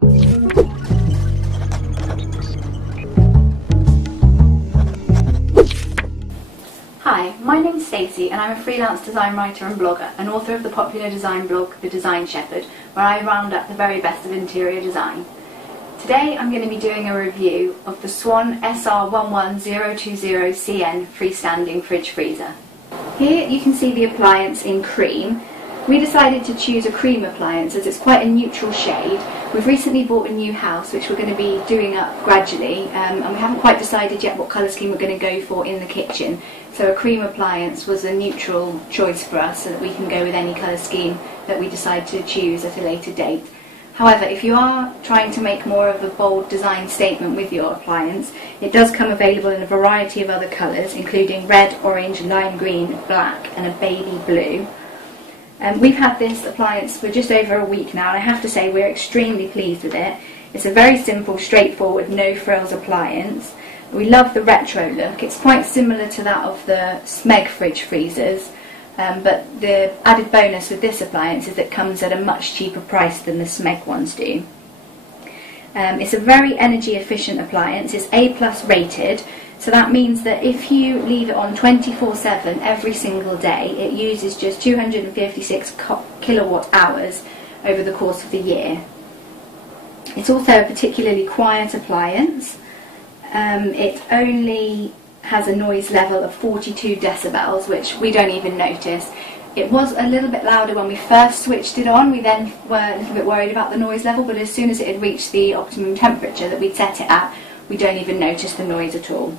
Hi, my name's Stacey and I'm a freelance design writer and blogger and author of the popular design blog The Design Shepherd, where I round up the very best of interior design. Today I'm going to be doing a review of the Swan SR11020CN freestanding fridge freezer. Here you can see the appliance in cream. We decided to choose a cream appliance as it's quite a neutral shade. We've recently bought a new house which we're going to be doing up gradually, and we haven't quite decided yet what colour scheme we're going to go for in the kitchen. So a cream appliance was a neutral choice for us so that we can go with any colour scheme that we decide to choose at a later date. However, if you are trying to make more of a bold design statement with your appliance, it does come available in a variety of other colours, including red, orange, lime green, black and a baby blue. We've had this appliance for just over a week now, and I have to say we're extremely pleased with it. It's a very simple, straightforward, no frills appliance. We love the retro look. It's quite similar to that of the Smeg fridge freezers, but the added bonus with this appliance is it comes at a much cheaper price than the Smeg ones do. It's a very energy efficient appliance. It's A+ rated, so that means that if you leave it on 24/7 every single day, it uses just 256 kilowatt hours over the course of the year. It's also a particularly quiet appliance. It only has a noise level of 42 decibels, which we don't even notice. It was a little bit louder when we first switched it on. We then were a little bit worried about the noise level, but as soon as it had reached the optimum temperature that we'd set it at, we don't even notice the noise at all.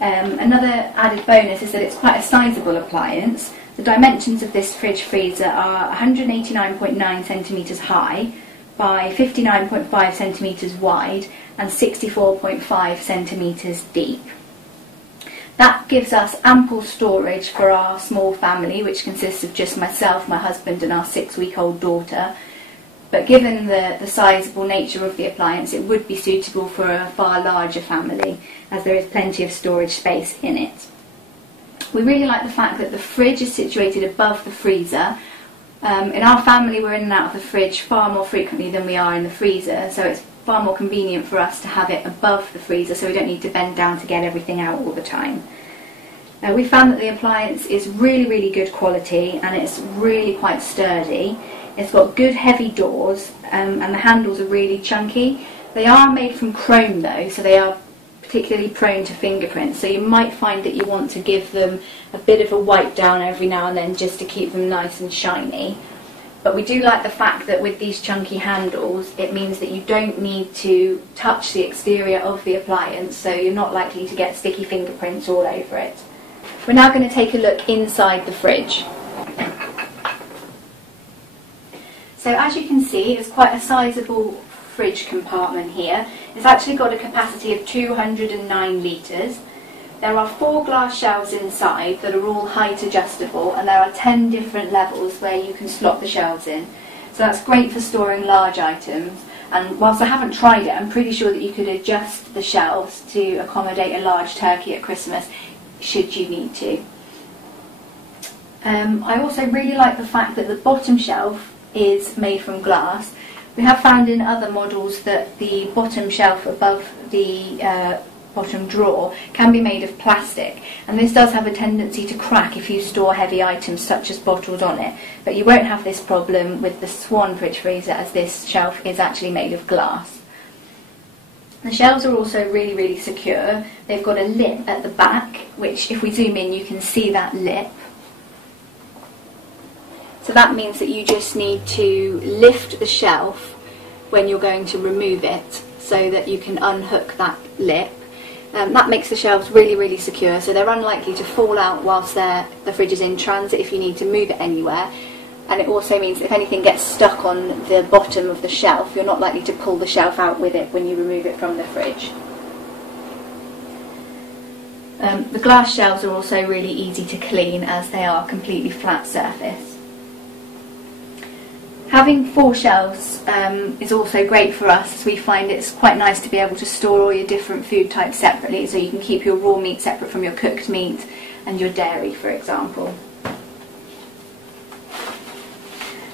Another added bonus is that it's quite a sizable appliance. The dimensions of this fridge freezer are 189.9 centimetres high by 59.5 centimetres wide and 64.5 centimetres deep. That gives us ample storage for our small family, which consists of just myself, my husband and our 6-week-old daughter. But given the sizable nature of the appliance, it would be suitable for a far larger family, as there is plenty of storage space in it. We really like the fact that the fridge is situated above the freezer. In our family, we're in and out of the fridge far more frequently than we are in the freezer, so it's far more convenient for us to have it above the freezer so we don't need to bend down to get everything out all the time. We found that the appliance is really good quality and it's really quite sturdy. It's got good heavy doors, and the handles are really chunky. They are made from chrome though, so they are particularly prone to fingerprints, so you might find that you want to give them a bit of a wipe down every now and then just to keep them nice and shiny. But we do like the fact that with these chunky handles, it means that you don't need to touch the exterior of the appliance, so you're not likely to get sticky fingerprints all over it. We're now going to take a look inside the fridge. So as you can see, it's quite a sizable fridge compartment here. It's actually got a capacity of 209 litres. There are 4 glass shelves inside that are all height adjustable, and there are 10 different levels where you can slot the shelves in. So that's great for storing large items, and whilst I haven't tried it, I'm pretty sure that you could adjust the shelves to accommodate a large turkey at Christmas should you need to. I also really like the fact that the bottom shelf is made from glass. We have found in other models that the bottom shelf above the bottom drawer can be made of plastic, and this does have a tendency to crack if you store heavy items such as bottles on it, but you won't have this problem with the Swan fridge freezer as this shelf is actually made of glass. The shelves are also really secure. They've got a lip at the back, which if we zoom in you can see that lip. So that means that you just need to lift the shelf when you're going to remove it so that you can unhook that lip. That makes the shelves really secure, so they're unlikely to fall out whilst the fridge is in transit if you need to move it anywhere. And it also means if anything gets stuck on the bottom of the shelf, you're not likely to pull the shelf out with it when you remove it from the fridge. The glass shelves are also really easy to clean as they are completely flat surface. Having 4 shelves is also great for us, as we find it's quite nice to be able to store all your different food types separately, so you can keep your raw meat separate from your cooked meat and your dairy, for example.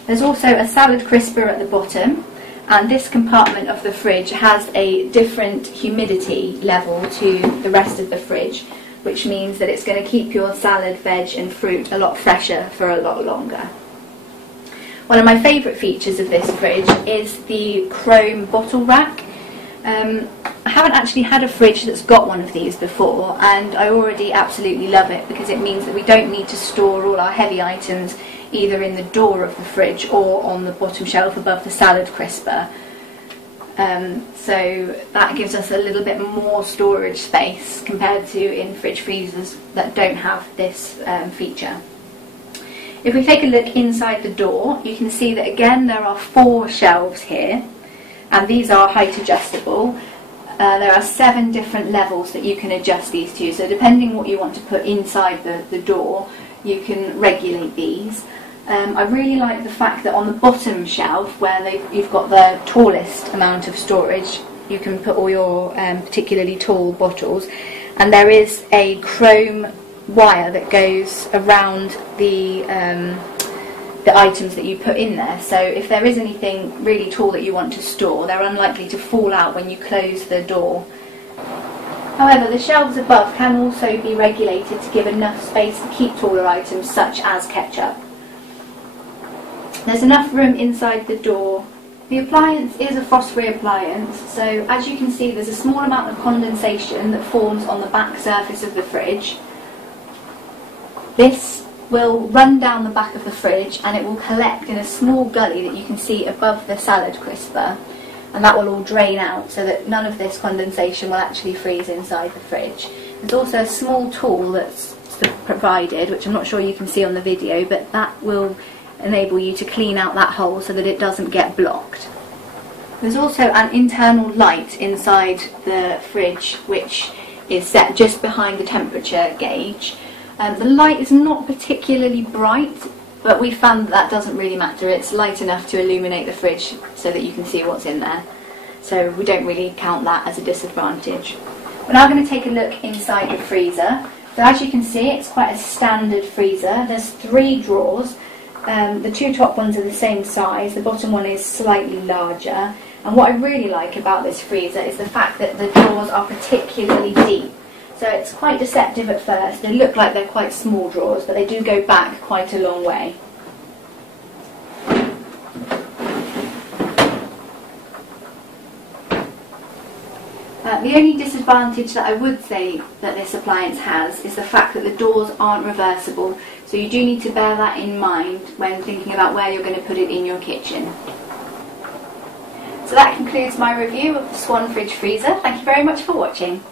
There's also a salad crisper at the bottom, and this compartment of the fridge has a different humidity level to the rest of the fridge, which means that it's going to keep your salad, veg and fruit a lot fresher for a lot longer. One of my favourite features of this fridge is the chrome bottle rack. I haven't actually had a fridge that's got one of these before, and I already absolutely love it because it means that we don't need to store all our heavy items either in the door of the fridge or on the bottom shelf above the salad crisper. So that gives us a little bit more storage space compared to in fridge freezers that don't have this feature. If we take a look inside the door, you can see that again there are 4 shelves here, and these are height adjustable. There are 7 different levels that you can adjust these to, so depending what you want to put inside the door, you can regulate these. I really like the fact that on the bottom shelf, where you've got the tallest amount of storage, you can put all your particularly tall bottles, and there is a chrome wire that goes around the items that you put in there, so if there is anything really tall that you want to store, they're unlikely to fall out when you close the door. However, the shelves above can also be regulated to give enough space to keep taller items such as ketchup. There's enough room inside the door. The appliance is a frost-free appliance, so as you can see there's a small amount of condensation that forms on the back surface of the fridge. This will run down the back of the fridge and it will collect in a small gully that you can see above the salad crisper, and that will all drain out so that none of this condensation will actually freeze inside the fridge. There's also a small tool that's provided, which I'm not sure you can see on the video, but that will enable you to clean out that hole so that it doesn't get blocked. There's also an internal light inside the fridge which is set just behind the temperature gauge. The light is not particularly bright, but we found that doesn't really matter. It's light enough to illuminate the fridge so that you can see what's in there. So we don't really count that as a disadvantage. We're now going to take a look inside the freezer. So as you can see, it's quite a standard freezer. There's 3 drawers. The 2 top ones are the same size, the bottom one is slightly larger. And what I really like about this freezer is the fact that the drawers are particularly deep. So it's quite deceptive at first. They look like they're quite small drawers, but they do go back quite a long way. The only disadvantage that I would say that this appliance has is the fact that the doors aren't reversible, so you do need to bear that in mind when thinking about where you're going to put it in your kitchen. So that concludes my review of the Swan fridge freezer. Thank you very much for watching.